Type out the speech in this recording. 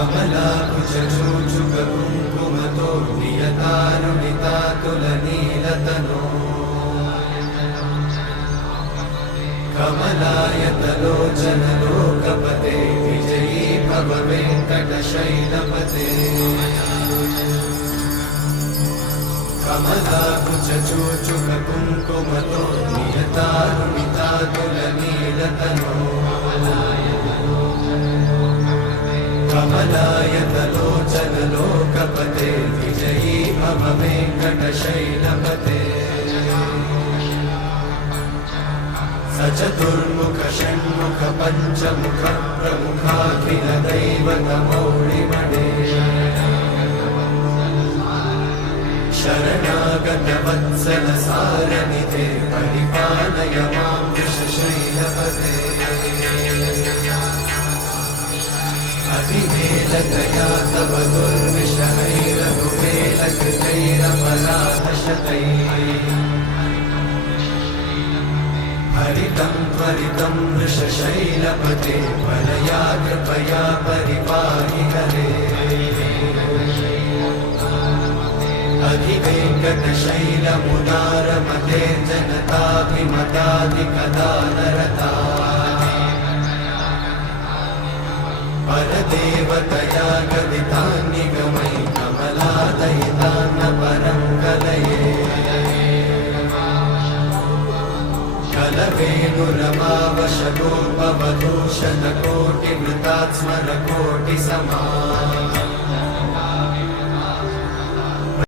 కమలాకుచూచుక కుంకుమతో ప్రియతారుణితాతుల నీలతనో కమలాయతలోచన లోకపతే విజయీ భవ వెంకటశైలపతే కమలాకుచూచుక కుంకుమతో ప్రియతారుణితా कमलायतलोचनलोकपते विजयी भव वेङ्कटशैलपते स चतुर्मुख षण्मुख पञ्चमुख प्रमुखाखिल दैवतमौळिमणे शरणागतवत्सल सारनिधे परिपालय मां अभिवेलकया तव दुर्विषहैरघुवेलकृतैरपराधशतैः हरितं त्वरितं वृषशैलपते वरया कृपया परिपाहि हरे अधिवेङ्कटशैलमुदारमते जनताभिमताधिकदानरता परदेवतया गदितान्निगमै कमलादयितान्न परं कलये स्मरकोटिसमा